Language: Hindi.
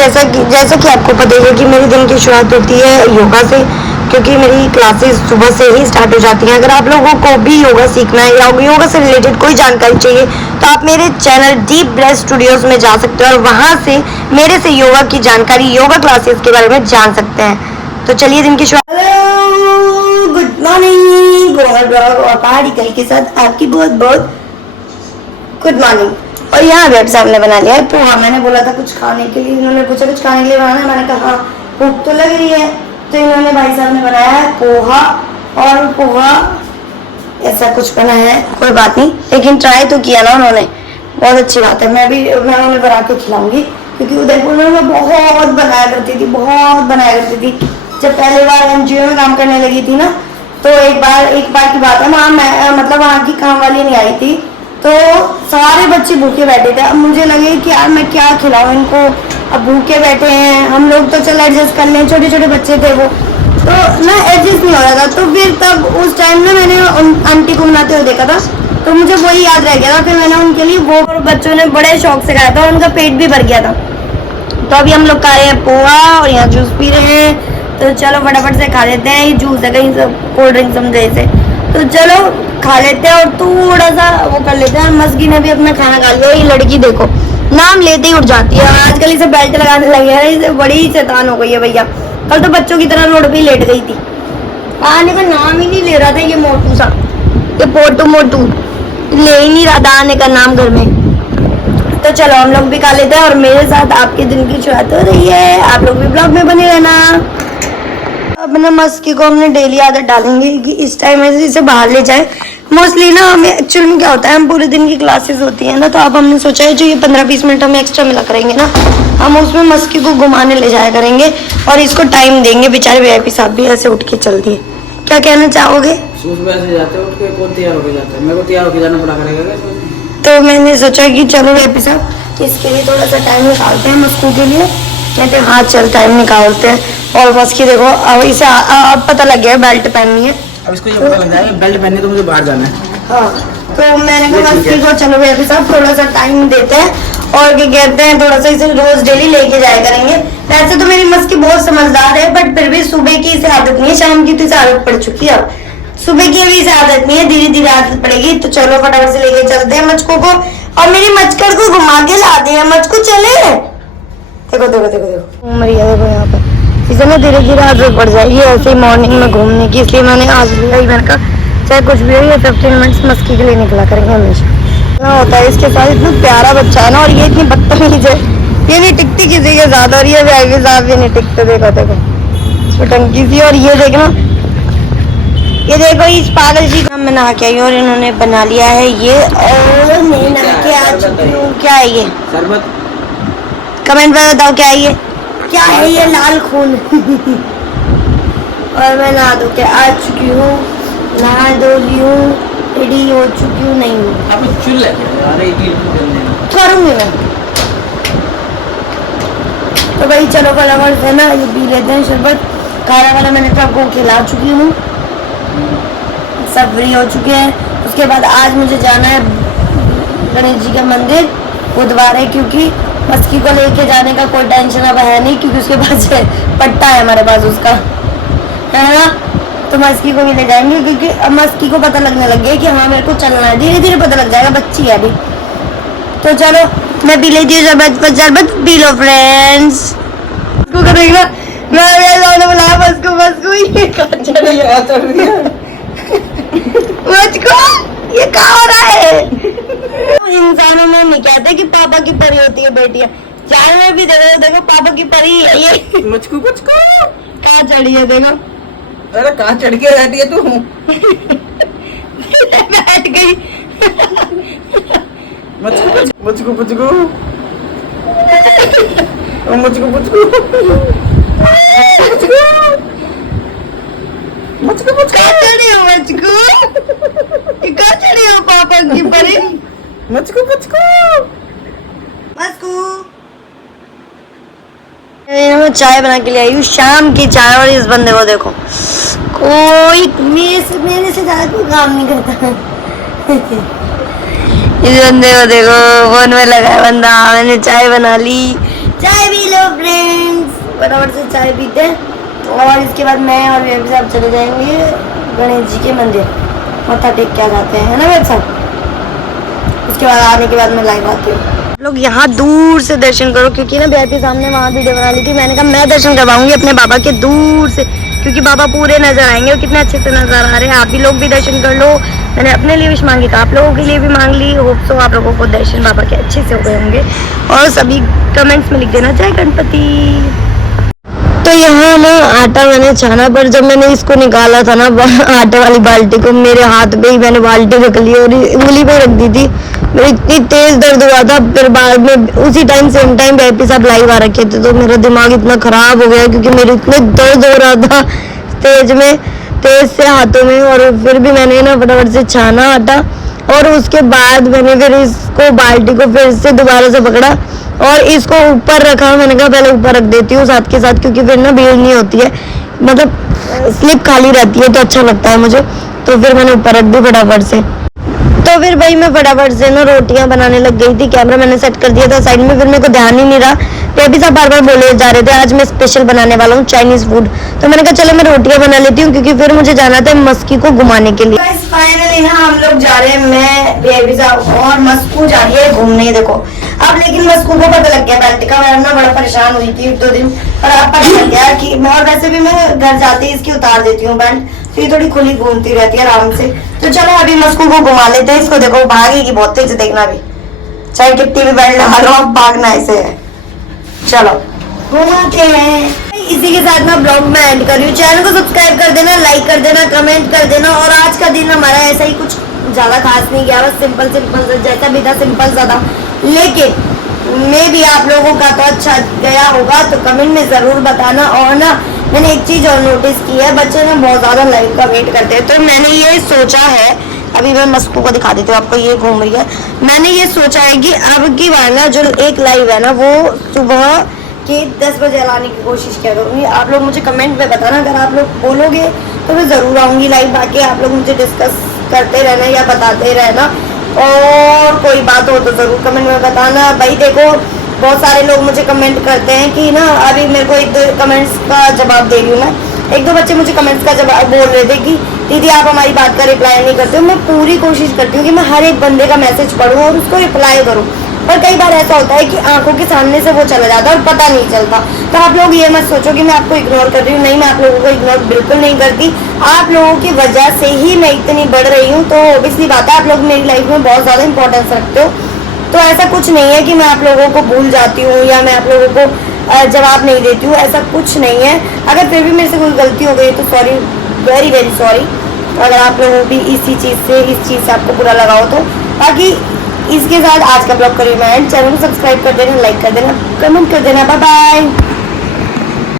जैसा कि आपको पता है कि मेरे दिन की शुरुआत होती है योगा से, क्योंकि मेरी क्लासेस सुबह से ही स्टार्ट हो जाती हैं। अगर आप लोगों को भी योगा सीखना है या योगा से रिलेटेड कोई जानकारी चाहिए तो आप मेरे चैनल डीप ब्रेथ स्टूडियोज में जा सकते हो और वहाँ से मेरे से योगा की जानकारी, योगा क्लासेस के बारे में जान सकते हैं। तो चलिए दिन की शुरुआत। Hello, good morning. और पहाड़ी कल के साथ आपकी बहुत बहुत गुड मॉर्निंग। और यहाँ वेब साहब ने बना लिया है पोहा। मैंने बोला था कुछ खाने के लिए, इन्होंने पूछा कुछ खाने के लिए बनाना है, मैंने कहा हाँ भूख तो लग रही है, तो इन्होंने भाई साहब ने बनाया है पोहा। और पोहा ऐसा कुछ बना है, कोई बात नहीं, लेकिन ट्राई तो किया ना उन्होंने, बहुत अच्छी बात है। मैं उन्हें बना के खिलाऊंगी, क्योंकि उदयपुर में मैं बहुत बनाया करती थी। जब पहली बार NGO में काम करने लगी थी ना, तो एक बार की बात है, वहाँ की काम वाली नहीं आई थी, तो सारे बच्चे भूखे बैठे थे। अब मुझे लगे कि यार मैं क्या खिलाऊं इनको, अब भूखे बैठे हैं हम लोग, तो चल एडजस्ट कर लें, छोटे छोटे बच्चे थे वो, तो ना एडजस्ट नहीं हो रहा था। तो फिर तब उस टाइम में मैंने आंटी को बनाते हुए देखा था, तो मुझे वही याद रह गया था। फिर मैंने उनके लिए वो, बच्चों ने बड़े शौक से खाया था और उनका पेट भी भर गया था। तो अभी हम लोग खा रहे हैं पोहा और यहाँ जूस पी रहे हैं, तो चलो फटाफट से खा लेते हैं। ये जूस है, कहीं से कोल्ड ड्रिंक समझे इसे, तो चलो खा लेते हैं और थोड़ा सा वो कर लेते हैं। मस्की ने भी अपना खाना खा लिया। ये लड़की देखो नाम लेते ही उठ जाती है, आजकल इसे बेल्ट लगाने लगे हैं, इसे बड़ी शैतान हो गई है भैया। कल तो बच्चों की तरह रोड पे ही लेट गई थी, आने का नाम ही नहीं ले रहा था। ये मोटू सा, ये मोटू ले ही नहीं रहा था आने का नाम घर में। तो चलो हम लोग भी खा लेते हैं और मेरे साथ आपके दिन की शुरुआत हो रही है। आप लोग भी ब्लॉग में बने रहना। अपना मस्की को हमने डेली आदत डालेंगे कि इस टाइम में इसे बाहर ले जाए। मोस्टली ना हमें एक्चुअली में क्या होता है, हम पूरे दिन की क्लासेस होती है ना, तो अब हमने सोचा है जो ये 15-20 मिनट हमें एक्स्ट्रा मिला करेंगे ना, हम उसमें मस्की को घुमाने ले जाया करेंगे और इसको टाइम देंगे। बेचारे VIP साहब भी ऐसे उठ के चल दिए। क्या कहना चाहोगे? तो मैंने सोचा कि चलो VIP साहब इसके लिए थोड़ा सा टाइम निकालते हैं मस्कू के लिए। कहते हैं हाँ चल टाइम निकालते हैं। और मस्की देखो अब इसे अब पता लग गया बेल्ट पहननी है। अब इसको ये पता लग जाएगा बेल्ट पहननी तो मुझे बाहर जाना है। हाँ, तो मैंने कहा मस्की को चलो VIP साहब थोड़ा सा टाइम देते हैं और क्या कहते हैं थोड़ा सा इसे रोज डेली लेके जाया करेंगे। वैसे तो मेरी मस्की बहुत समझदार है, बट फिर भी सुबह की इसे आदत नहीं है, शाम की तो इसे आदत पड़ चुकी है। अब सुबह की अभी इसे आदत नहीं है, धीरे धीरे आदत पड़ेगी। तो चलो फटाफट से लेके चलते हैं मचको को और मेरी मचकर को घुमा के ला दे। मचको चले, देखो देखो देखो देखो घूम रही है, देखो यहाँ पे इसे ना धीरे धीरे आदत पड़ जाएगी ऐसे ही मॉर्निंग में घूमने की। इसलिए मैंने आज लिया ही, मैंने कहा चाहे कुछ भी हो ये 15 मिनट्स मस्की के लिए निकला करेंगे हमेशा। क्या होता है इसके साथ, इतना प्यारा बच्चा है ना, और ये इतनी बदतमीज है, ये नहीं टिकती किसी के साथ, और ये VIP साहब भी नहीं टिकते। देखो देखो टंकी सी। और ये देखना, ये देखो इस पागल जी को मैं नहा के आई और इन्होंने बना लिया है ये, और मैं नहा के आ चुकी हूँ। क्या है ये? शरबत। कमेंट में बताओ क्या है ये, क्या है ये? लाल खून। और मैं नहा धो के आ चुकी हूँ, नहा धो ली हूँ, रेडी हो चुकी हूँ। नहीं हूँ करूँगी मैं, तो भाई चलो फटाफट से ना ये पी लेते हैं शरबत। खाना वाला मैंने तो आपको खिला चुकी हूँ, सब फ्री हो चुके हैं। उसके बाद आज मुझे जाना है गणेश जी का मंदिर, बुधवार है, क्योंकि मस्की को लेके जाने का कोई टेंशन अब है नहीं, क्योंकि उसके पास पट्टा है हमारे पास उसका, है ना। तो मस्की को भी ले जाएंगे, क्योंकि अब मस्की को पता लगने लग गया कि हाँ मेरे को चलना है, धीरे धीरे पता लग जाएगा, बच्ची है अभी। तो चलो मैं पी लेती हूँ शरबत पी लो फ्रेंड्स। उसको करेगा मैं बुलाया मस्को ये कहाँ चल रहा है? मुझको ये क्या हो रहा है? इंसानों में नहीं कहते कि पापा की परी होती है बेटियां, जानवर भी देखो पापा की परी है ये। मुझको कहाँ चढ़ी है देखो, अरे कहाँ चढ़ के रहती है तू? बैठ गई। मुझको पापा की परी। मुझको मैं चाय बना के ले आई हूँ, शाम की चाय। और इस बंदे को देखो, कोई मेरे से ज्यादा कोई काम नहीं करता। इस बंदे को देखो, फोन में लगा है बंदा। मैंने चाय बना ली, चाय पी लो फ्रेंड्स, फटाफट से चाय पीते हैं और इसके बाद मैं और वेब साहब चले जाएंगे गणेश जी के मंदिर, मत्था टेक के आ जाते हैं, है ना वेब साहब। उसके बाद आने के बाद मैं लाइव आती हूँ। लोग यहाँ दूर से दर्शन करो, क्योंकि ना वीआईपी सामने वहाँ वीडियो बना ली थी, मैंने कहा मैं दर्शन करवाऊंगी अपने बाबा के दूर से, क्योंकि बाबा पूरे नजर आएंगे और कितने अच्छे से नजर आ रहे हैं। आप भी लोग भी दर्शन कर लो। मैंने अपने लिए विश मांगी, तो आप लोगों के लिए भी मांग ली। होप सो आप लोगों को दर्शन बाबा के अच्छे से हो गए होंगे। और सभी कमेंट्स में लिख देना जय गणपति। तो यहाँ ना आटा मैंने छाना, पर जब मैंने इसको निकाला था ना आटे वाली बाल्टी को, मेरे हाथ पे ही मैंने बाल्टी रख ली और उंगली पे रख दी थी। मेरी इतनी तेज दर्द हुआ था। फिर बाद में उसी टाइम सेम टाइम वीआईपी साहब लाइव आ रखे थे, तो मेरा दिमाग इतना खराब हो गया क्योंकि मेरे इतने दर्द हो रहा था तेज से हाथों में। और फिर भी मैंने ना फटाफट से छाना आटा और उसके बाद मैंने फिर इसको बाल्टी को फिर से दोबारा से पकड़ा और इसको ऊपर रखा। मैंने कहा पहले ऊपर रख देती हूँ साथ के साथ, क्योंकि फिर ना भीड़ नहीं होती है, मतलब स्लिप खाली रहती है तो अच्छा लगता है मुझे। तो फिर मैंने ऊपर रख दी फटाफट से। तो फिर भाई मैं फटाफट से ना रोटियां बनाने लग गई थी। कैमरा मैंने सेट कर दिया था साइड में, फिर मेरे को ध्यान ही नहीं रहा। बेबी साहब बार बार बोले जा रहे थे आज मैं स्पेशल बनाने वाला हूँ चाइनीज फूड, तो मैंने कहा चलो मैं रोटियां बना लेती हूँ, क्योंकि फिर मुझे जाना था मस्की को घुमाने के लिए। फाइनली ना हम लोग जा रहे हैं, मैं बेबी साहब और मस्कू जा रही है घूमने। देखो अब लेकिन मस्कू को पता लग गया बेल्ट का, मैं ना बड़ा परेशान हुई थी 1-2 दिन, पर अब पता लग गया कि और वैसे भी मैं घर जाते ही इसकी उतार देती हूँ बेल्ट, तो ये थोड़ी खुली घूमती रहती है आराम से। तो चलो अभी मस्कू को घुमा लेते हैं। इसको देखो भागेगी बहुत तेज, देखना भी, चाहे कितनी भी बेल्ट लगा लो अब भागना ऐसे है। चलो घुमाते हैं। इसी के साथ मैं ब्लॉग में एंड कर रही हूँ। चैनल को सब्सक्राइब कर देना, लाइक कर देना, कमेंट कर देना। और आज का दिन हमारा ऐसा ही, कुछ ज्यादा खास नहीं गया, बस सिंपल जैसा भी था सिंपल सा था, लेकिन मैं भी आप लोगों का तो अच्छा गया होगा, तो कमेंट में जरूर बताना। और ना मैंने एक चीज और नोटिस की है, बच्चे ना बहुत ज्यादा लाइव का वेट करते हैं, तो मैंने ये सोचा है, अभी मैं मस्कू को दिखा देती हूँ आपको, ये घूम रही है। मैंने ये सोचा है कि अब की बार ना जो एक लाइव है ना वो सुबह के 10 बजे लाने की कोशिश किया करूँगी। आप लोग मुझे कमेंट में बताना, अगर आप लोग बोलोगे तो मैं ज़रूर आऊँगी लाइव। बाकी आप लोग मुझे डिस्कस करते रहना या बताते रहना, और कोई बात हो तो ज़रूर कमेंट में बताना। भाई देखो बहुत सारे लोग मुझे कमेंट करते हैं कि ना, अभी मेरे को 1-2 कमेंट्स का जवाब दे रही हूँ मैं। 1-2 बच्चे मुझे कमेंट्स का जवाब बोल रहे थे कि दीदी आप हमारी बात का रिप्लाई नहीं करते हो। मैं पूरी कोशिश करती हूँ कि मैं हर एक बंदे का मैसेज पढूं और उसको रिप्लाई करूँ, पर कई बार ऐसा होता है कि आंखों के सामने से वो चला जाता है और पता नहीं चलता। तो आप लोग ये मत सोचो कि मैं आपको इग्नोर कर रही हूँ, नहीं, मैं आप लोगों को इग्नोर बिल्कुल नहीं करती। आप लोगों की वजह से ही मैं इतनी बढ़ रही हूँ, तो ऑब्वियसली बात है आप लोग मेरी लाइफ में बहुत ज़्यादा इंपॉर्टेंस रखते हो। तो ऐसा कुछ नहीं है कि मैं आप लोगों को भूल जाती हूँ या मैं आप लोगों को जवाब नहीं देती हूँ, ऐसा कुछ नहीं है। अगर फिर भी मेरे से कोई गलती हो गई तो सॉरी, वेरी वेरी सॉरी। अगर आप लोगों भी इस चीज़ से आपको बुरा लगा हो तो। बाकी इसके साथ आज का ब्लॉग करिए मैं एंड। चैनल को सब्सक्राइब कर देना, लाइक कर देना, कमेंट कर देना। Bye bye.